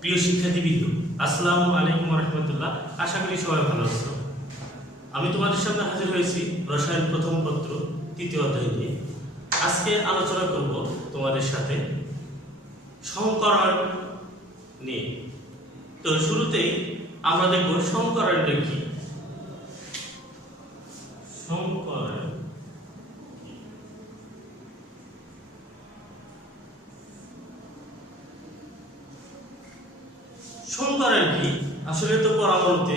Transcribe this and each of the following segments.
প্রিয় শিক্ষার্থীবৃন্দ, আসসালামু আলাইকুম ওয়া রাহমাতুল্লাহ। আশা করি সবাই ভালো আছো। আমি তোমাদের সামনে হাজির হয়েছি রসায়ন প্রথম পত্র তৃতীয় অধ্যায় নিয়ে। আজকে আলোচনা করব তোমাদের সাথে সমকরণ নিয়ে। তো শুরুতেই আমরা দেখব সমকরণটা কি। সমকরণ সমকরণ কি? আসলে তো পরমাণুতে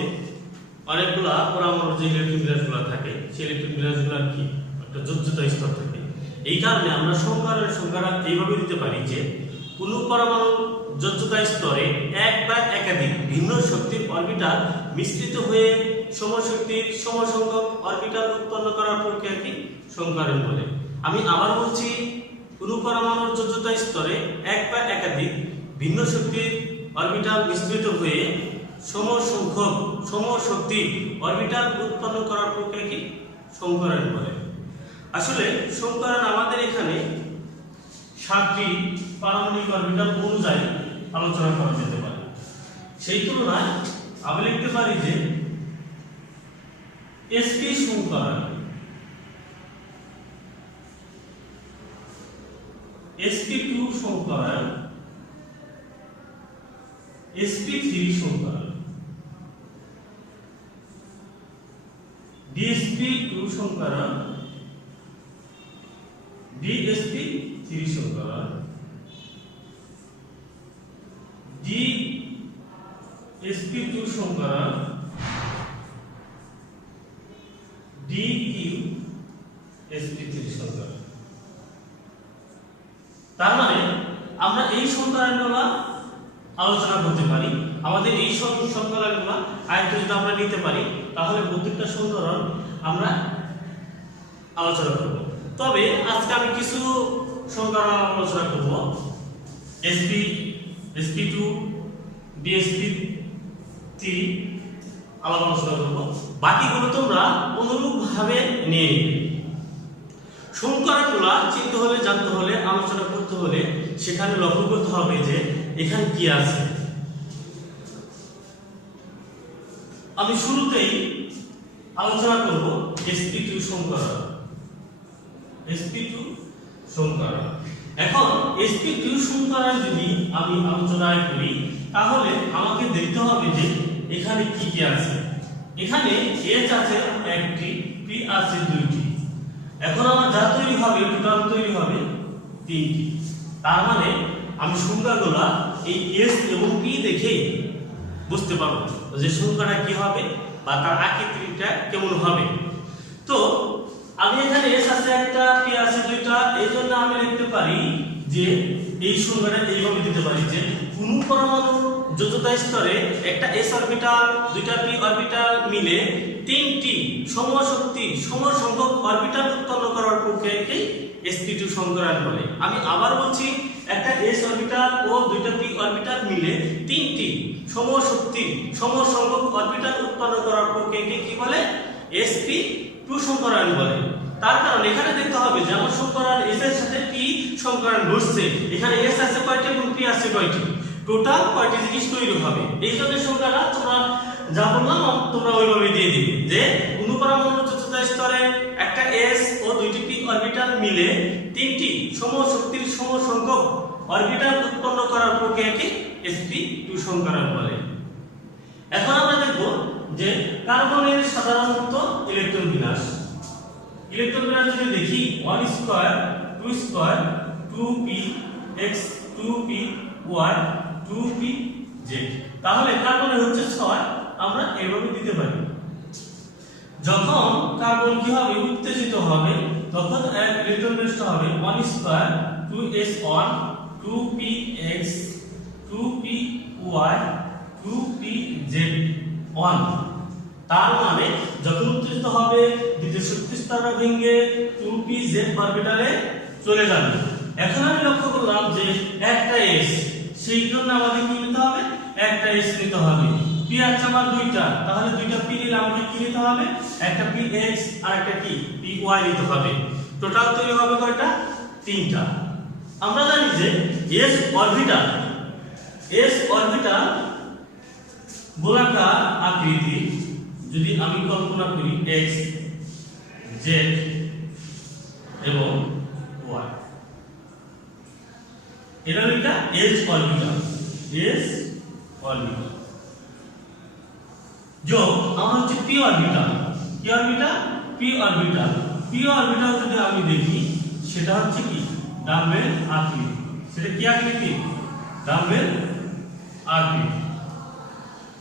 অনেকগুলা পরমাণুর যে ইলেকট্রন বিন্যাসগুলো থাকে, সেই ইলেকট্রন বিন্যাসগুলোর কি একটা যোজ্যতা স্তর থাকে। এই কারণে আমরা সমকরণের সংজ্ঞাটা এইভাবে দিতে পারি যে কোনো পরমাণু যোজ্যতা স্তরে এক বা একাধিক ভিন্ন শক্তির অরবিটাল মিশ্রিত হয়ে সমশক্তির সমসংখ্যক অরবিটাল উৎপন্ন করার প্রক্রিয়াকে সমকরণ বলে। আমি আবার বলছি, কোনো পরমাণুর যোজ্যতা স্তরে এক বা একাধিক ভিন্ন শক্তির অরবিটাল মিশ্রিত হয়ে সমসংখ্যক সমশক্তি অরবিটাল উৎপন্ন করার প্রক্রিয়াকে সমকরণ বলে। আসলে সমকরণ আমাদের এখানে 7টি পারমাণবিক অরবিটাল অনুযায়ী আলোচনা করা যেতে পারে। সেই তুলনায় আমি লিখতে পারি যে sp সমকরণ, sp2 সমকরণ, sp3 সমকরণ, dsp2 সমকরণ, dsp3 সমকরণ, dsp2 সমকরণ, dqsp3 সমকরণ। তার মানে আমরা এই সমকরণগুলো আলোচনা করতে পারি। আমাদের এই সমকরণগুলো আয়ত্ত যদি আমরা নিতে পারি, তাহলে প্রত্যেকটা সমকরণ আমরা আলোচনা করব। তবে আজকে আমি কিছু সমকরণ আলোচনা করব, sp, sp2, dsp3 আলোচনা করব। বাকিগুলো তোমরা অনুরূপ ভাবে নিয়ে নিবে। সমকরণগুলো চিনতে হলে, জানতে হলে, আলোচনা করতে হলে সেখানে লক্ষ্য করতে হবে যে এখানে কি আছে। আমি শুরুতেই আলোচনা করব sp2 সমকরণ, sp2 সমকরণ। এখন sp2 সমকরণ যদি আমি আলোচনা করি, তাহলে আমাকে দেখতে হবে যে এখানে কি কি আছে। এখানে H আছে একটি, P আছে দুইটি। এখন আমার যা তৈরি হবে, টোটাল তৈরি হবে 3টি। তার মানে আমি সংখ্যাগুলা এই S এবং P দেখেই বুঝতে পারবো যে সংখ্যাটা কি হবে বা তার আকৃতিটা কেমন হবে। তো আমি এখানে S আছে একটা, P আছে দুইটা, এই জন্য আমি লিখতে পারি যে এই সংখ্যাটা এইভাবে দিতে পারি যে কোনো পরমাণু যোজ্যতা স্তরে একটা s অরবিটাল, দুইটা p অরবিটাল মিলে 3টি সমশক্তি সমসংখ্যক অরবিটাল উৎপন্ন করার প্রক্রিয়াকে sp2 সমকরণ বলে। আমি আবার বলছি, একটা s অরবিটাল ও দুইটা p অরবিটাল মিলে 3টি সমশক্তি সমসংখ্যক অরবিটাল উৎপন্ন করার প্রক্রিয়াকে কি বলে? sp2 সমকরণ বলে। তার কারণ এখানে দেখতে হবে যে আমার সমকরণ s এর সাথে p সমকরণ ঘটছে। এখানে s আছে কয়টি এবং p আছে কয়টি, টোটাল কয়টি জিনিস তৈরি হবে। এই জন্য সংখ্যাটা তোমরা যা বললাম তোমরা ওইভাবে দিয়ে দিবে যে কোন পরমাণু যোজ্যতা স্তরে একটা s ও দুইটি p অরবিটাল মিলে 3টি সমশক্তির সমসংখ্যক অরবিটাল উৎপন্ন করার প্রক্রিয়াকে sp2 সমকরণ বলে। এখন আমরা দেখব যে কার্বনের সাধারণত ইলেকট্রন বিন্যাস। ইলেকট্রন বিন্যাস যদি দেখি 1 square 2 square 2p x 2p y 2p z, তাহলে কার্বনের হচ্ছে 6। আমরা এইভাবে দিতে পারি। যখন কার্বন কি হবে, উত্তেজিত হবে, তখন এক ইলেকট্রন বিন্যাসটা হবে 1 square 2s1 2px 2py 2pz1। তার মানে যখন উত্তেজিত হবে, দ্বিতীয় শক্তি স্তরটা ভেঙে 2pz অরবিটালে চলে যাবে। এখন আমি লক্ষ্য করলাম যে একটা s, সেই জন্য আমাদের কি নিতে হবে? একটা s নিতে হবে। p আছে আমার দুইটা, তাহলে দুইটা p নিলে আমাকে কি নিতে হবে? একটা px আর একটা কি py নিতে হবে। টোটাল তৈরি হবে কয়টা? 3টা। আমরা জানি যে s অরবিটাল এস অরবিটাল গোলাকার আকৃতি যদি আমি কল্পনা করি এক্স জেড এবং ওয়াই, এটা একটা এস অরবিটাল, এস অরবিটাল যোগ আমার হচ্ছে পি অরবিটাল, কি orbital, P orbital. P orbital যদি আমি দেখি সেটা হচ্ছে কি ডাম্বেল আকৃতি, সেটা কি আকৃতি, ডাম্বেল আকৃতি।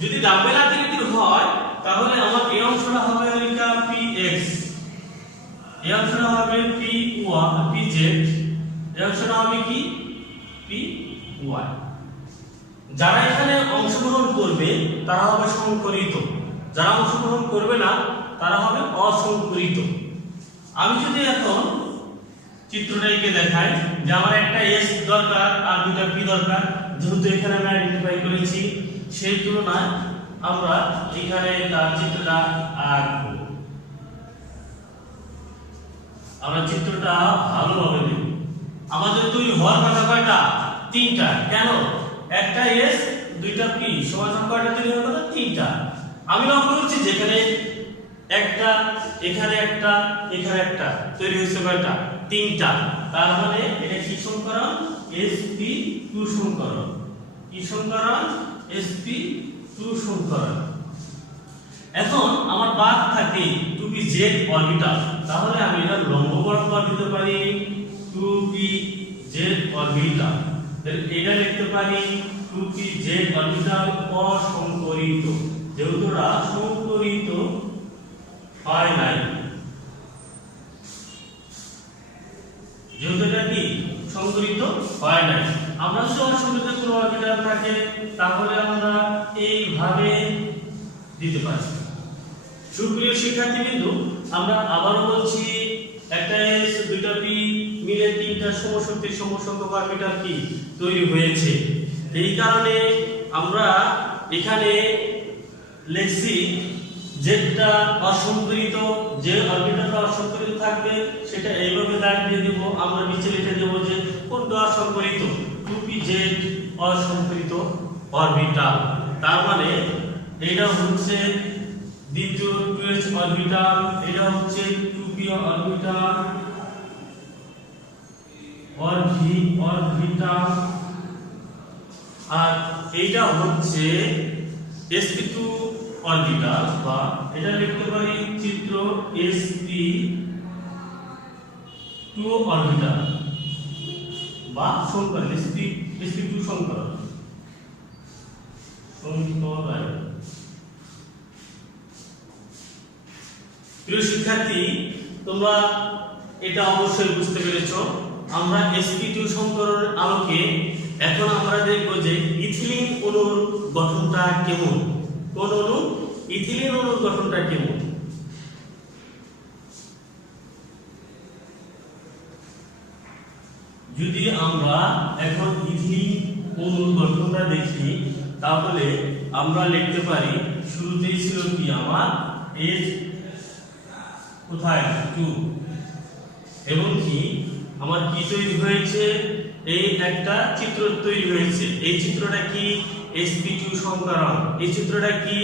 যদি ডাম্বেল আকৃতির হয় তাহলে আমার এই অংশটা হবে এটা পি এক্স, এই অংশটা হবে পি ওয়াই, পি জেড, এই অংশটা হবে কি পি ওয়াই। যারা এখানে অংশগ্রহণ করবে তারা হবে সংকরিত, যারা অংশগ্রহণ করবে না তারা হবে অসংকরিত। আমি যদি এখন চিত্রটাকে দেখাই যে আমার একটা এস দরকার আর দুটা পি দরকার, যেহেতু এখানে আমি আইডেন্টিফাই করেছি সেই তুলনায় আমরা এখানে তার চিত্রটা আঁকবো। আমরা চিত্রটা ভালোভাবে দেখব। আমাদের তৈরি হওয়ার কথা কয়টা, তিনটা। কেন, একটা এস দুইটা পি সমান কয়টা তৈরি হওয়ার কথা, তিনটা। আমি লক্ষ্য করছি যেখানে একটা, এখানে একটা, এখানে একটা তৈরি হয়েছে কয়টা, তিনটা। তার মানে এটা কি সমীকরণ, sp2 সমীকরণ। কি সমীকরণ, sp2 সমীকরণ। এখন আমার বাদ থাকে 2pz অরবিটাল, তাহলে আমি এটা লম্ব বরাবর দিতে পারি 2pz অরবিটাল। এটা লিখতে পারি 2pz অরবিটাল অসংকরিত, যেহেতু এটা সংকরিত হয় নাই, যেহেতু এটা কি সংকরিত হয় নাই। আমরা যদি অসংকরিত কোনো অরবিটাল থাকে তাহলে আমরা এইভাবে দিতে পারি। সুপ্রিয় শিক্ষার্থীবৃন্দ, আমরা আবারও বলছি একটা এস দুইটা পি মিলে তিনটা সমশক্তির সমসংখ্যক অরবিটাল কি তৈরি হয়েছে। এই কারণে আমরা এখানে লিখছি যেটা অসংকরিত, যে অরবিটালটা অসংকরিত থাকবে সেটা এইভাবে দাগ দিয়ে দেব। আমরা নিচে লিখে দেব যে কোনটা অসংকরিত, 2pz অসংকরিত অরবিটাল। তার মানে এটা হচ্ছে দ্বিতীয় 2s অরবিটাল, এটা হচ্ছে 2p অরবিটাল, অরবিটাল, আর এইটা হচ্ছে sp2 অরবিটাল, বা এটা লিখতে পারি চিত্র sp2 অরবিটাল বা সমীকরণ sp2 সমীকরণ। প্রিয় শিক্ষার্থী, তোমরা এটা অবশ্যই বুঝতে পেরেছো। আমরা sp2 সমীকরণের আলোকে এখন আমরা দেখব যে ইথিলিন অণুর গঠনটা কেমন। কোন অণু, ইথিলিন অণুর গঠনটা কেমন। যদি আমরা এখন ইথিলিন অণুর গঠনটা দেখি তাহলে আমরা লিখতে পারি শুরুতেই ছিল কি আমার H কোথায় 2, এবং কি আমার কি তৈরি হয়েছে, এই একটা চিত্র তৈরি হয়েছে। এই চিত্রটা কি sp2 সমীকরণ, এই চিত্রটা কি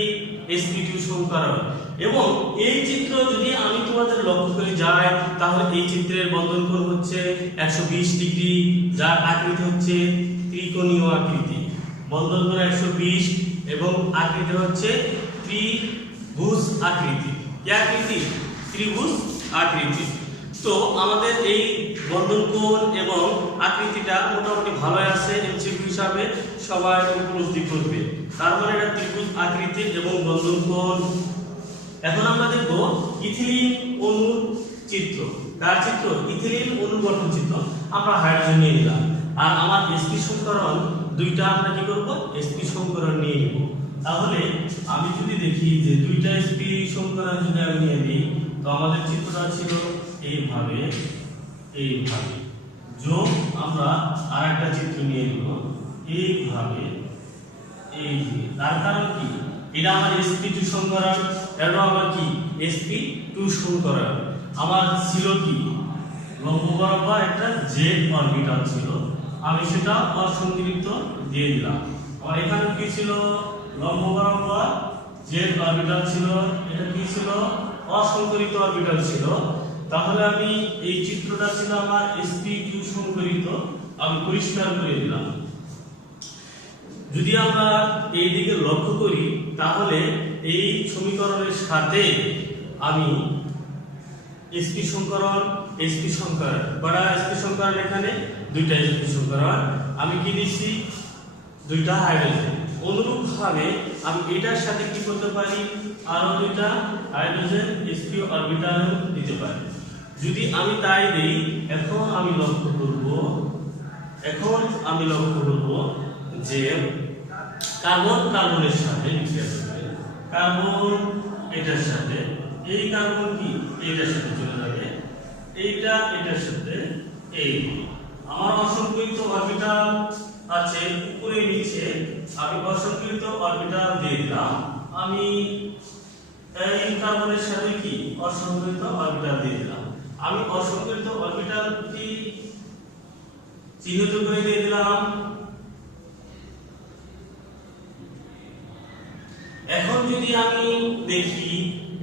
sp2 সমীকরণ। এবং এই চিত্র যদি আমি তোমাদের লক্ষ্য করে যাই তাহলে এই চিত্রের বন্ধন কোণ হচ্ছে 120 ডিগ্রি, যার আকৃতি হচ্ছে ত্রিকোণীয় আকৃতি। বন্ধন কোণ 120 এবং আকৃতি হচ্ছে ত্রিভুজ আকৃতি। কি আকৃতি, ত্রিভুজ আকৃতি। তো আমাদের এই বন্ধন কোণ এবং আকৃতিটা মোটামুটি ভালো আছে, এমসিকিউ হিসাবে সবাই উপলব্ধি করবে। তার মানে এটা ত্রিভুজ আকৃতি এবং বন্ধন কোণ। এখন আমরা দেখব ইথিলিন অণুর চিত্র। কার চিত্র, ইথিলিন অণুর গঠন চিত্র। আমরা হাইড্রোজেন নিয়ে নিলাম, আর আমার sp সমীকরণ দুইটা আমরা কি করব, sp সমীকরণ নিয়ে নিব। তাহলে আমি যদি দেখি যে দুইটা sp সমীকরণ যদি আমি নিয়ে নিই তো আমাদের চিত্রটা ছিল এইভাবে, এইভাবে। যোগ আমরা আরেকটা চিত্র নিয়ে নিব এইভাবে, এইভাবে। তার কারণ কি, এটা আমার sp2 সমীকরণ, এটা আমার কি sp2 সমীকরণ। আমার ছিল কি লম্ব বরাবর একটা z অরবিটাল ছিল, আমি সেটা অসংকৃত দিয়ে দিলাম। আমার এখানে কি ছিল লম্ব বরাবর জেড অরবিটাল ছিল, এটা কি ছিল অসংকরিত অরবিটাল ছিল। তাহলে আমি এই চিত্রটা ছিল আমার sp2 সংকরিত, আমি পরিষ্কার করে দিলাম। যদি আমরা এই দিকে লক্ষ্য করি তাহলে এই সমীকরণের সাথে আমি sp সংকরণ sp সংকরণ করা sp সংকরণ এখানে দুইটা sp সংকরণ আমি কি দিছি দুইটা হাইড্রোজেন। অনুরূপভাবে আমি এটার সাথে কি করতে পারি আরো দুইটা হাইড্রোজেন sp অরবিটাল দিতে পারি। যদি আমি তাই দেই এখন আমি লক্ষ্য করব যে কার্বন কার্বনের সাথে নিউক্লিয়াস কার্বন এটার সাথে এই কার্বন কি এটার সাথে চলে যাবে, এইটা এটার সাথে এই আমার অসংকৃত অরবিটাল আছে উপরে নিচে, আমি অসংকৃত অরবিটাল দিয়ে দিলাম। আমি এই কার্বনের সাথে কি অসংকৃত অরবিটাল দিয়ে দিলাম। আমি অসংকৃত অরবিটালটি চিহ্নিত করে দিয়ে দিলাম। এখন যদি আমি দেখি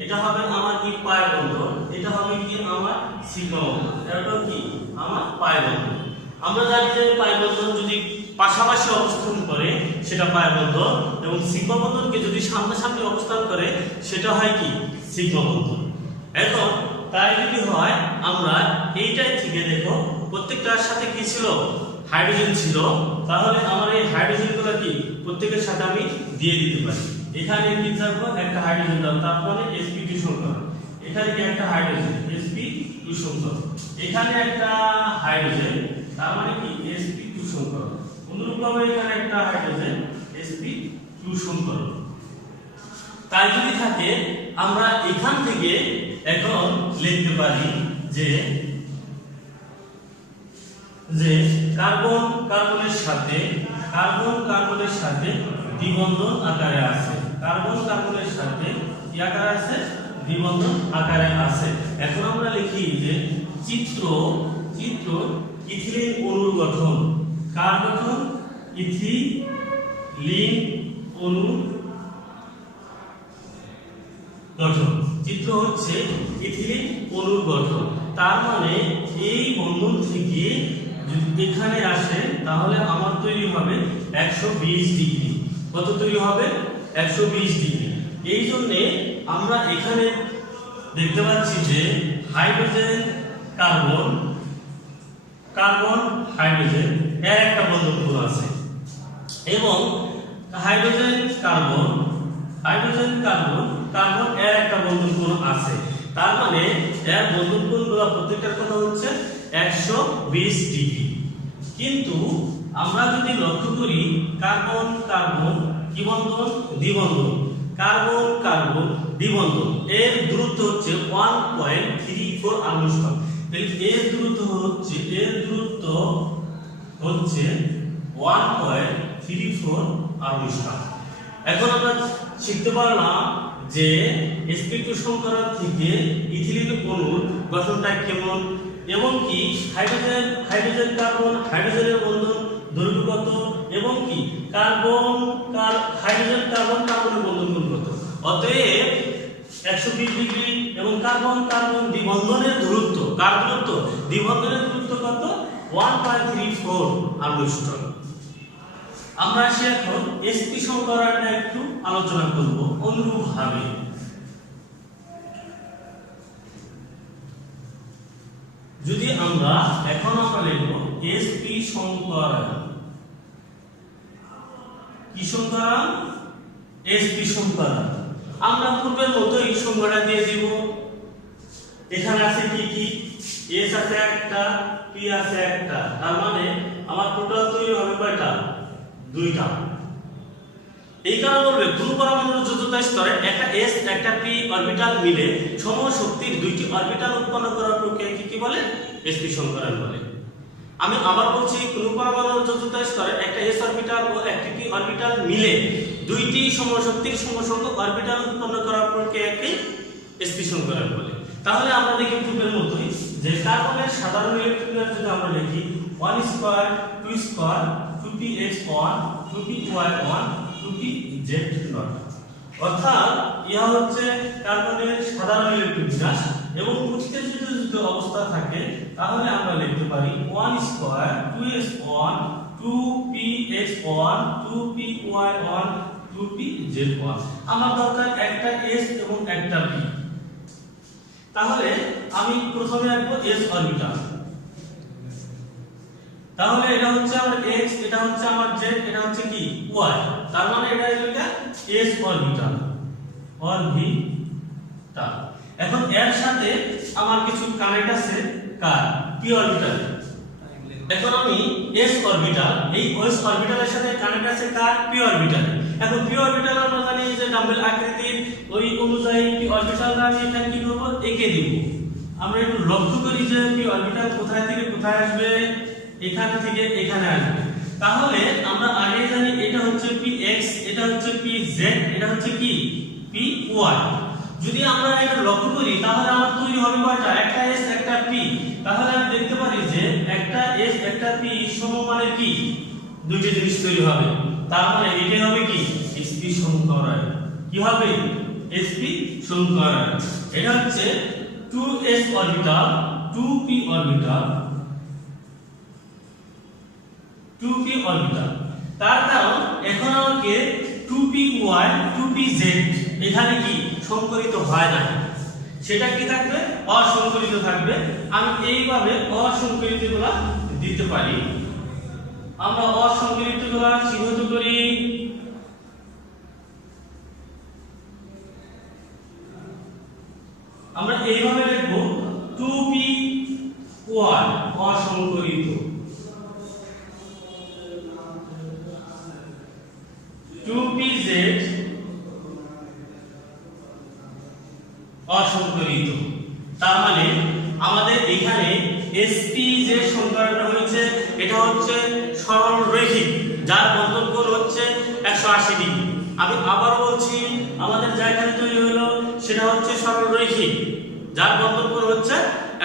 এটা হবে আমার কি পাই বন্ধন, এটা হবে কি আমার সিগমা বন্ধন, এটা কি আমার পাই বন্ধন। আমরা জানি যে পাই বন্ধন যদি পাশাপাশি অবস্থান করে সেটা পাই বন্ধন, এবং সিগমা বন্ধনকে যদি সামনাসামনি অবস্থান করে সেটা হয় কি সিগমা বন্ধন। এখন তাই যদি হয় আমরা এইটাই থেকে দেখো প্রত্যেকটার সাথে কি ছিল হাইড্রোজেন ছিল, তাহলে আমার এই হাইড্রোজেনগুলো কি প্রত্যেকের সাথে আমি দিয়ে দিতে পারি। এখানে কি থাকবে একটা হাইড্রোজেন দাও, তারপরে sp2 সংকরণ, এখানে কি একটা হাইড্রোজেন sp2 সংকরণ, এখানে একটা হাইড্রোজেন তার মানে কি sp2 সংকরণ। অনুরূপভাবে এখানে একটা হাইড্রোজেন sp2 সংকরণ। তাই যদি থাকে আমরা এখান থেকে এখন লিখতে পারি যে কার্বন কার্বনের সাথে দ্বিবন্ধন আকারে আছে, কার্বন কার্বনের সাথে কি আকারে আছে দ্বিবন্ধন আকারে আছে। এখন আমরা লিখি যে চিত্র ইথিলিন অণুর গঠন, কার গঠন ইথিলিন অণুর গঠন, চিত্র হচ্ছে ইথিলিন অণুর গঠন। তার মানে এই বন্ধন থেকে যদি এখানে আসে তাহলে আমার তৈরি হবে 120 ডিগ্রি। কত তৈরি হবে 120 ডিগ্রি। এই জন্য আমরা এখানে দেখতে পাচ্ছি যে হাইড্রোজেন কার্বন হাইড্রোজেন এর একটা বন্ধন কোণ আছে, এবং হাইড্রোজেন কার্বন এর একটা বন্ধন কোণ আছে। তার মানে এর বন্ধন কোণগুলো প্রত্যেকটার কথা হচ্ছে 120 ডিগ্রি। কিন্তু আমরা যদি লক্ষ্য করি কার্বন কার্বন কি বন্ধন দ্বিবন্ধন, কার্বন কার্বন দ্বিবন্ধন এর দূরত্ব হচ্ছে 1.34 আণবিক। তাহলে এর দূরত্ব হচ্ছে 1.34 আণবিক। এখন আমরা শিখতে পারলাম যে sp2 সংকরণ থেকে ইথিলিন অণুর গঠনটা কেমন, এবং কি হাইড্রোজেন কার্বন হাইড্রোজেনের বন্ধন দৈর্ঘ্য কত, এবং কি হাইড্রোজেন কার্বন কার্বনের বন্ধন কোণ কত। অতএব 120 ডিগ্রি এবং কার্বন কার্বন দ্বিবন্ধনের দূরত্ব দ্বিবন্ধনের দূরত্ব কত 1.34 আণবিক। আমরা এখন sp সংকরণটা একটু আলোচনা করব অনুরূপভাবে। যদি আমরা লিখব sp সংকরণ, কি সংকরণ sp সংকরণ। আমরা পূর্বের মতোই সংখ্যাটা দিয়ে দিব। এখানে আছে কি s আছে একটা p আছে একটা, তার মানে আমার টোটাল তৈরি হবে কয়টা দুইটা। এই কারণে বলবে কোন পরমাণুর যোজ্যতা স্তরে একটা s একটা p অরবিটাল মিলে সমশক্তির দুইটি অরবিটাল উৎপন্ন করার প্রক্রিয়াকে কি বলে sp সংকরণ বলে। আমি আবার বলছি কোন পরমাণুর যোজ্যতা স্তরে একটা s অরবিটাল ও একটি p অরবিটাল মিলে দুইটি সমশক্তির সমসংখ্যক অরবিটাল উৎপন্ন করার প্রক্রিয়াকে sp সংকরণ বলে। তাহলে আমরা দেখি পূর্বের মতোই যে কার্বনের সাধারণ ইলেকট্রন যদি আমরা লিখি 1 square 2 square 2 2px1 2py1 2pz0। অর্থাৎ ইহা হচ্ছে কার্বনের সাধারণ ইলেকট্রন বিন্যাস এবং উত্তেজিত যদি অবস্থা থাকে তাহলে আমরা লিখতে পারি 1 square 2s1 2px1 2py1 2pz1। আমার দরকার একটা s এবং একটা p। তাহলে আমি প্রথমে রাখবো s অরবিটাল। তাহলে এটা হচ্ছে আমার x, এটা হচ্ছে আমার z, এটা হচ্ছে কি y। তার মানে এটা হলো s অরবিটাল অরবিটাল। এখন এর সাথে আমার কিছু কানেক্ট আছে কার p অরবিটাল। এখন আমি s অরবিটাল, এই s অরবিটালের সাথে কানেক্ট আছে কার p অরবিটাল। এখন p অরবিটাল আমরা জানি যে ডাম্বেল আকৃতির, ওই অনুযায়ী p অরবিটালটা আমি এখানে কি করব এঁকে দিব। আমরা একটু লক্ষ্য করি যে p অরবিটাল কোথায় থেকে কোথায় আসবে, এখান থেকে এখানে আসবে। তাহলে আমরা আগে জানি এটা হচ্ছে px, এটা হচ্ছে pz, এটা হচ্ছে কি py। যদি আমরা এটা লক্ষ্য করি তাহলে আমার তৈরি হবে কয়টা, একটা s একটা p। তাহলে আমি দেখতে পারি যে একটা s একটা p সমমানের কি দুইটা জিনিস তৈরি হবে। তার মানে এটা হবে কি sp সমকরণ। কি হবে sp সমকরণ। এটা হচ্ছে 2s orbital 2p orbital 2p orbital. তার কারণ এখন আমাকে 2py 2pz এখানে কি সংকরিত হয় না, সেটা কি থাকবে অসংকরিত থাকবে। আমি এইভাবে অসংকরিতগুলো দিতে পারি। আমরা অসংকরিতগুলো চিহ্নিত করি। আমরা এইভাবে লিখব 2py অসংকরিত 2pz অসংকরিত। তার মানে আমাদের এখানে sp যে সংকরণটা হয়েছে এটা হচ্ছে সরল রৈখিক, যার বন্ধন কোণ হচ্ছে 180 ডিগ্রি। আমি আবার বলছি আমাদের জায়গায় তৈরি হলো সেটা হচ্ছে সরল রৈখিক, যার বন্ধন কোণ হচ্ছে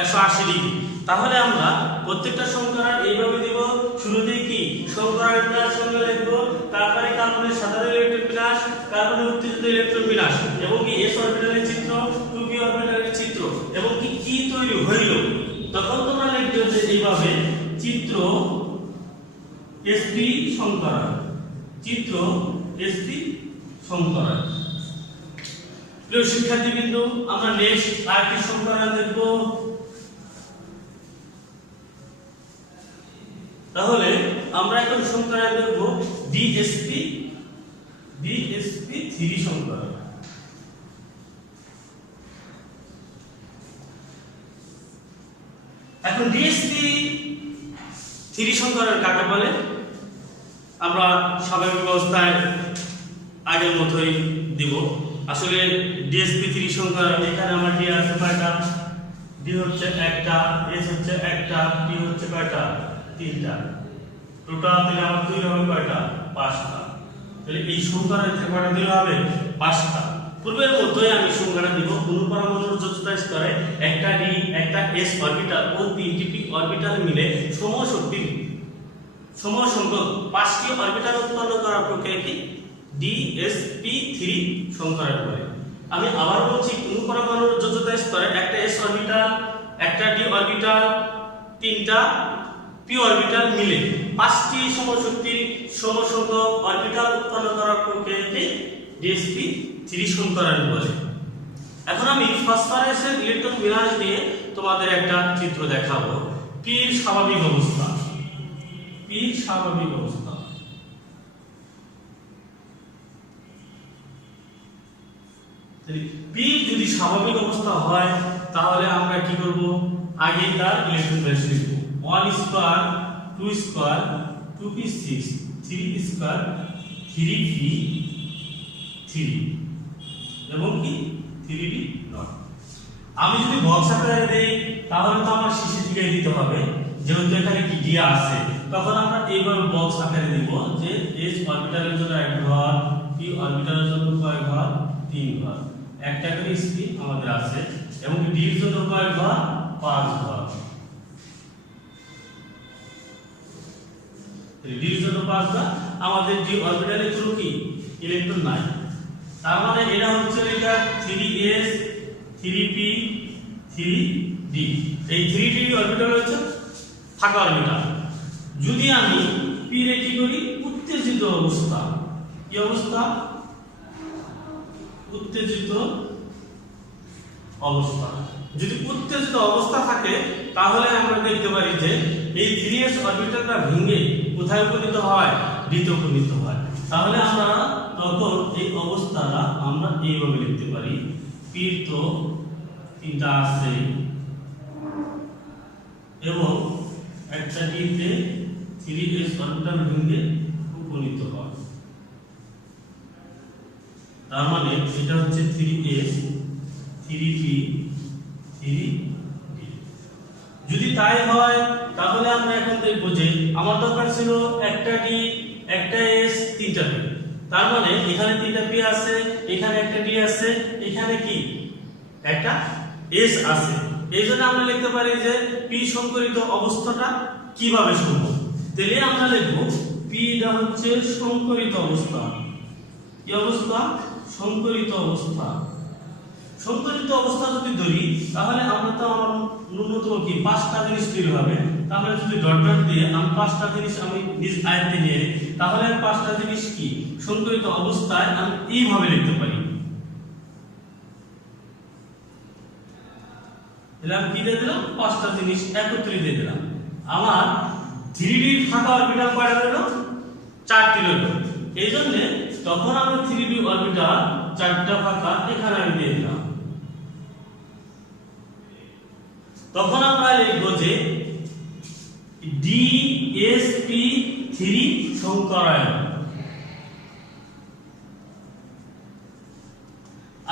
180 ডিগ্রি। তাহলে আমরা প্রত্যেকটা সংকরণ এইভাবে দিব। শুরুতেই কি সংকরণটার সঙ্গে লিখব, তারপরে কার্বনের সাধারণ ইলেকট্রন বিন্যাস, কার্বনের উত্তেজিত ইলেকট্রন বিন্যাস এবং কি s অরবিটালের চিত্র, 2p অরবিটালের চিত্র এবং কি তৈরি হইল। তখন তোমরা লিখবে যে এইভাবে চিত্র sp সংকরণ, চিত্র sp সংকরণ। প্রিয় শিক্ষার্থীবৃন্দ, আমরা নেক্সট আরেকটি সংকরণ দেখব। তাহলে আমরা এখন সংকরণ দেখব DSP3 সংকরণ। এখন DSP3 সংকরণ কাকে বলে আমরা স্বাভাবিক অবস্থায় আগের মতোই দিব। আসলে DSP3 সংকরণ এখানে আমার D আছে কয়টা, D হচ্ছে একটা, S হচ্ছে একটা, P হচ্ছে কয়টা তিনটা। টোটাল দিলে আমার তৈরি হবে কয়টা পাঁচটা। তাহলে এই সংকরণের থেকে কয়টা দিলে হবে পাঁচটা। পূর্বের মতোই আমি সংজ্ঞাটা দিব। কোন পরমাণুর যোজ্যতা স্তরে একটা d একটা s অরবিটাল ও তিনটি p অরবিটাল মিলে সমসংখ্যক পাঁচটি অরবিটাল উৎপন্ন করার প্রক্রিয়াকে DSP3 সংকরণ বলে। আমি আবার বলছি, কোন পরমাণুর যোজ্যতা স্তরে একটা s অরবিটাল একটা d অরবিটাল তিনটা p অরবিটাল মিলে পাঁচটি সমসংখ্যক অরবিটাল উৎপন্ন করার প্রক্রিয়াকে DSP3 সংকরণ বলে। এখন আমি ফসফরাসের ইলেকট্রন বিন্যাস নিয়ে তোমাদের একটা চিত্র দেখাবো। p এর স্বাভাবিক অবস্থা, p স্বাভাবিক অবস্থা। p যদি স্বাভাবিক অবস্থা হয় তাহলে আমরা কি করব, আগে তার ইলেকট্রন বিন্যাস লিখব। 1 square 2 square 2p6 3 square 3p3 এবং কি 3d নট। আমি যদি বক্স আকারে দেই তাহলে তো আমার শেষে দিকে দিতে হবে, যেহেতু এখানে কি ডি আছে। তখন আমরা এইভাবে বক্স আকারে দিব যে s অরবিটালের জন্য এক ঘর, p অরবিটালের জন্য কয় ঘর, তিন ঘর, একটা করে sp আমাদের আছে এবং d এর জন্য কয় ঘর, পাঁচ ঘর। ডি এর জন্য 5টা, আমাদের ডি অরবিটালে কোনো কি ইলেকট্রন নাই। তার মানে এটা হচ্ছে এটা 3s 3p 3d। এই 3d অরবিটাল হচ্ছে ফাঁকা অরবিটাল। যদি আমি p রে কি করি, উত্তেজিত অবস্থা, কি অবস্থা, উত্তেজিত অবস্থা। যদি উত্তেজিত অবস্থা থাকে তাহলে আমরা দেখতে পারি যে এই 3s অরবিটালটা ভেঙে কোথায় উপনীত হয়, d তে উপনীত হয়। তাহলে আমরা তখন এই অবস্থাটা আমরা এইভাবে লিখতে পারি, p তো 3টা আছে এবং একটা d তে 3s অরবিটাল ভেঙে উপনীত হয়। তার মানে এটা হচ্ছে 3s 3p 3d। যদি তাই হয় তাহলে আমরা এখন দেখব যে আমার দরকার ছিল একটা d একটা s 3টা p। তার মানে এখানে 3টা p আছে, এখানে একটা d আছে, এখানে কি একটা s আছে। এইজন্য আমরা লিখতে পারি যে p সংকরিত অবস্থাটা কিভাবে সম্ভব। তাহলে আমরা লিখব p টা হচ্ছে সংকরিত অবস্থা। কি অবস্থা, সংকরিত অবস্থা। সংকরিত অবস্থা যদি ধরি তাহলে আমরা তো আমার ন্যূনতম কি 5টা জিনিস তৈরি হবে। তাহলে যদি ডট ডট দিয়ে আমি 5টা জিনিস আমি নিজ আয়ত্তে নিয়ে নিই, তাহলে 5টা জিনিস কি সংকরিত অবস্থায় আমি এইভাবে লিখতে পারি। দিলাম কি দিয়ে দিলাম, 5টা জিনিস একত্রে দিয়ে দিলাম। আমার 3d ফাঁকা অরবিটাল কয়টা হলো, 4টি হলো। এইজন্য তখন আমি 3d অরবিটাল 4টা ফাঁকা এখানে আমি দিয়ে দিলাম। তখন আমরা লিখব যে dsp3 সংকরায়ন।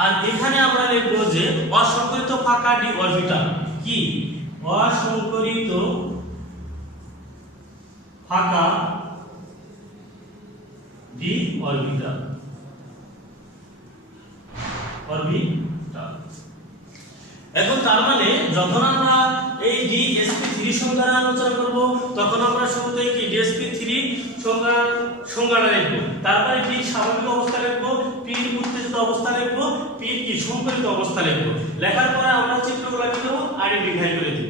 আর এখানে আমরা লিখব যে অসংকরিত ফাঁকা d অরবিটাল। কি অসংকরিত ফাঁকা d অরবিটাল, অরবিটাল। এখন তার মানে যখন আমরা এই dsp3 সংখ্যার আলোচনা করব তখন আমরা শুরুতে কি dsp3 সংখ্যাটা লিখব, তারপরে p স্বাভাবিক অবস্থা লিখব, p উত্তেজিত অবস্থা লিখব, p কি সংকরিত অবস্থা লিখব। লেখার পরে আমরা চিত্রগুলো কি দেব, আইডেন্টিফাই করে দেব।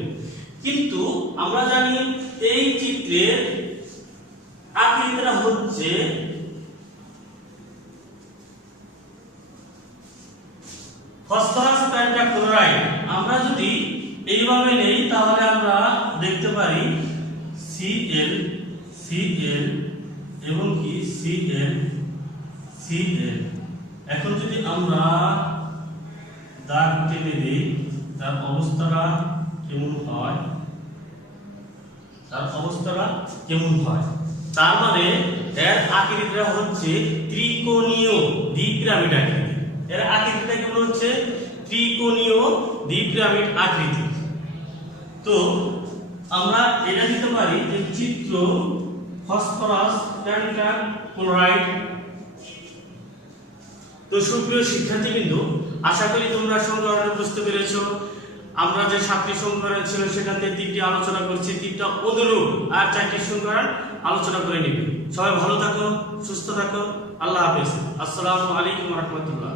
কিন্তু আমরা জানি এই চিত্রের আকৃতিটা হচ্ছে ফসফরাস পেন্টাক্লোরাইড। আমরা যদি এইভাবে নেই তাহলে আমরা দেখতে পারি Cl Cl এবং কি Cl Cl। এখন যদি আমরা দাগ টেনে দিই তার অবস্থাটা কেমন হয়, তার অবস্থাটা কেমন হয়। তার মানে এর আকৃতিটা হচ্ছে ত্রিকোণীয় দ্বিপিরামিড আকৃতি। এর আকৃতিটা কেমন হচ্ছে, ত্রিকোণীয় দ্বিপিরামিড আকৃতি। তো আমরা এটা দিতে পারি যে চিত্র ফসফরাস পেন্টাক্লোরাইড। তো সুপ্রিয় শিক্ষার্থীবৃন্দ, আশা করি তোমরা সংকরণ বুঝতে পেরেছো। আমরা যে 7টি সংকরণ ছিল সেটাতে 3টি আলোচনা করছি, 3টা অনুরূপ আর 4টি সংকরণ আলোচনা করে নিবে। সবাই ভালো থাকো, সুস্থ থাকো, আল্লাহ হাফেজ। আসসালামু আলাইকুম ওয়া রাহমাতুল্লাহ।